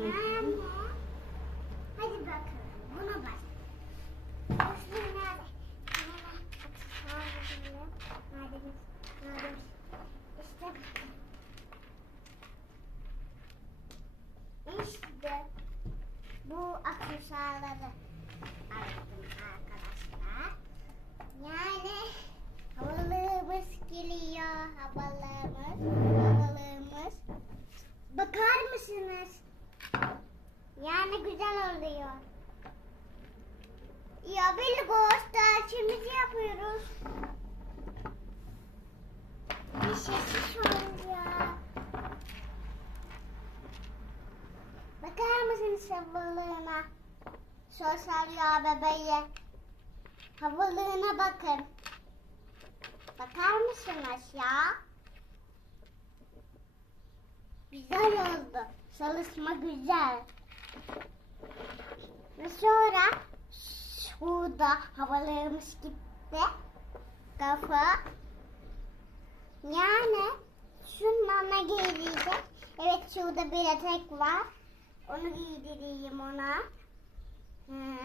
Mm-hmm. Oluyor. Ya bir gösterişimizi yapıyoruz. Bir sessiz ol ya. Bakar mısınız havalığına? Sosyal yağ bebeğe. Havalığına bakın. Bakar mısınız ya? Güzel oldu. Çalışma güzel. Şurada havalığımız gitti. Kafa. Yani şunlarla giydireceğim. Evet şurada bir etek var. Onu giydireyim ona. Hı.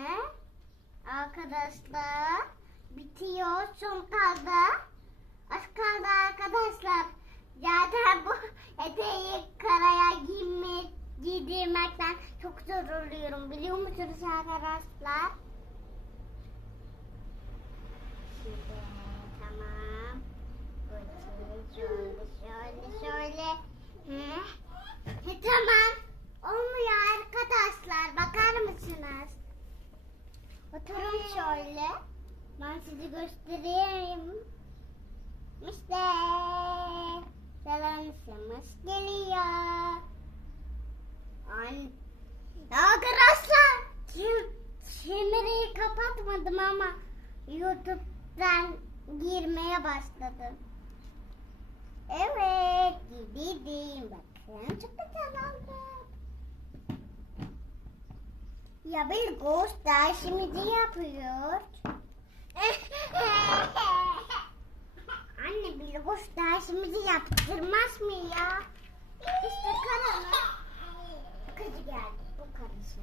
Arkadaşlar bitiyor. Son kaldı. Az kaldı arkadaşlar. Zaten bu eteği karaya giymek, giydirmekten çok zor oluyorum. Biliyor musunuz arkadaşlar? Şimdi tamam. Böyle şöyle şöyle şöyle. Hı. He, tamam. Olmuyor arkadaşlar. Bakar mısınız? Oturun şöyle. Ben sizi göstereyim. İşte selamsımız geliyor. An Arkadaşlar kim kamerayı kapatmadım ama YouTube'dan girmeye başladım. Evet gideyim bakın çok güzel. Ya bir ghost dersimizi yapıyor. Ghost dersimizi yaptırmaz mı ya? İşte karanı. Kızı geldi bu karısı.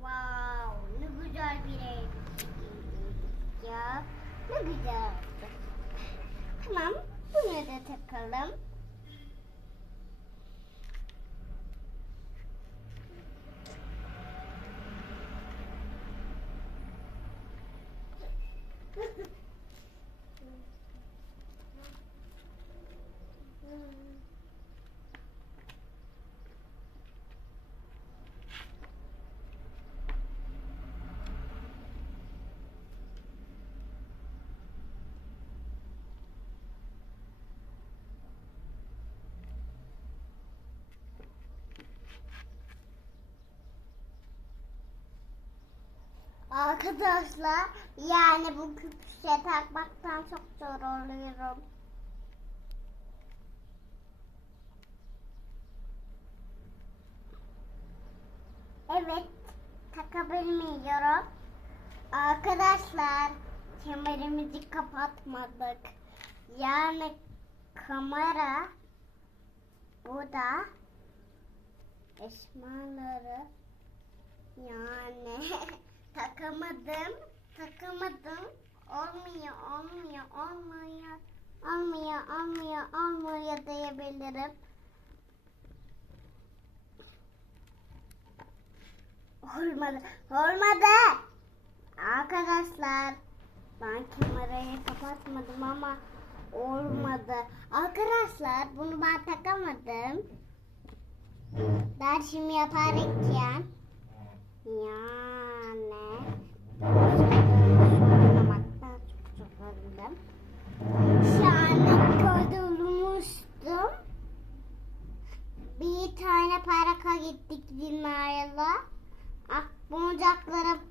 Wow, ne güzel bir elbise ya. Ne güzel. Tamam, bunu da takalım. Arkadaşlar yani bu küpüşe takmaktan çok zor oluyorum. Evet takabilmiyorum. Arkadaşlar kemerimizi kapatmadık. Yani kamera bu da eşmaları yani takamadım, takamadım. Olmuyor, olmuyor, olmuyor. Olmuyor, olmuyor, olmuyor diyebilirim. Olmadı, olmadı. Arkadaşlar, ben kamerayı kapatmadım ama olmadı. Arkadaşlar, bunu ben takamadım. Dersimi yaparken yani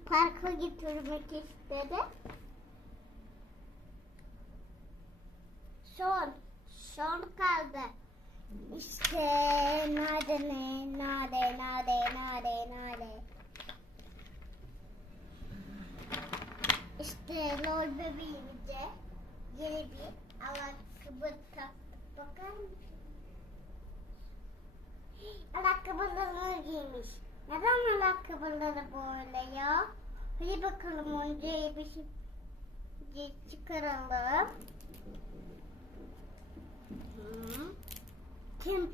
parka götürmek istedi. Son, son kaldı. İşte nerede ne, nerede, nerede, nerede, nerede. İşte lol bebeğimize yeni bir alan ayakkabı taktık. Bakar mısın? Ayakkabılarını giymiş. Neden ayakkabıları böyle ya? Hadi bakalım önce bir şey çıkaralım. Kim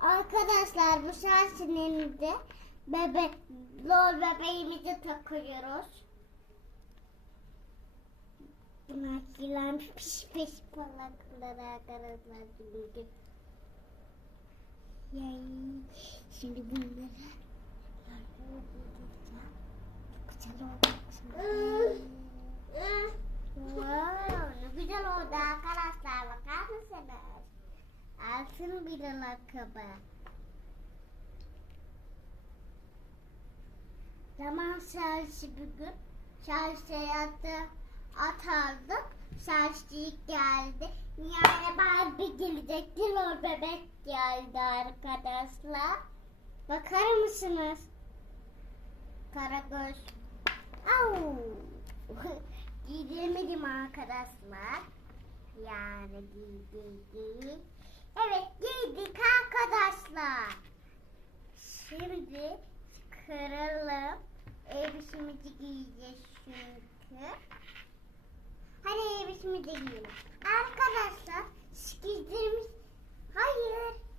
arkadaşlar bu şarjınımızı bebek lol bebeğimizi takıyoruz. Bunlar kirlenmiş piş piş palakları arkadaşlar şimdi. Yay. Şimdi bunları güzel oldu. Ne güzel oldu arkadaşlar bakar mısınız? Altın bir ayakkabı. Zaman şarjı bir gün şarj hayatı atardık. Şarjcı geldi. Yani Barbie gelecekti. O bebek geldi arkadaşlar. Bakar mısınız? Karagöz. Au. Giydirmedim arkadaşlar. Yani giydirdik. Evet giydik arkadaşlar. Şimdi çıkaralım. Elbisemizi giyeceğiz çünkü. Hadi elbisemizi giyelim. Arkadaşlar giydirmiş. Hayır.